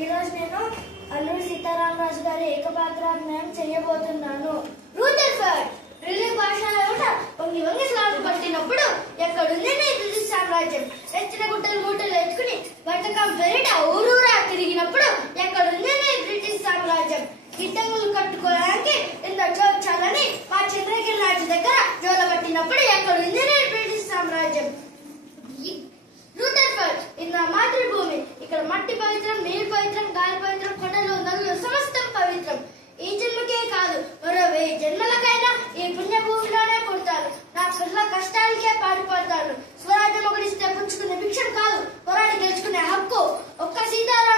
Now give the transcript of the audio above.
ఈ రోజు నేను అల్లూరి సీతారామరాజు గారి ఏకపాత్రాభినయం చేయబోతున్నాను. రూథర్ఫర్డ్ ఢిల్లీ పాఠశాల వంగి వంగి స్లాబ్ పట్టినప్పుడు ఎక్కడుంది బ్రిటిష్ సామ్రాజ్యం. ఎత్తిన గుట్టలు మూటలు ఎత్తుకుని బతకం వెరిట ఊరూరా తిరిగినప్పుడు ఎక్కడుంది బ్రిటిష్ సామ్రాజ్యం. గిట్టంగులు కట్టుకోవడానికి ఎంత చోచాలని మా చంద్రగిరి రాజు దగ్గర జోల పట్టినప్పుడు ఎక్కడుంది బ్రిటిష్ సామ్రాజ్యం. రూథర్ఫర్డ్ ఇది నా మాతృభూమి. ఇక్కడ మట్టి పవిత్రం, నీరు పవిత్రం, గాలి పవిత్రం, కొండలు నదులు సమస్తం పవిత్రం. ఈ జన్మకే కాదు మరో 1000 జన్మలకైనా ఈ పుణ్యభూమిలోనే పుడతాను. నా పిల్లల కష్టాలకే పాటుపడతాను. స్వరాజ్యం ఒకటిస్తే పుచ్చుకునే భిక్షం కాదు, పోరాడి గెలుచుకునే హక్కు. ఒక్క సీతారామ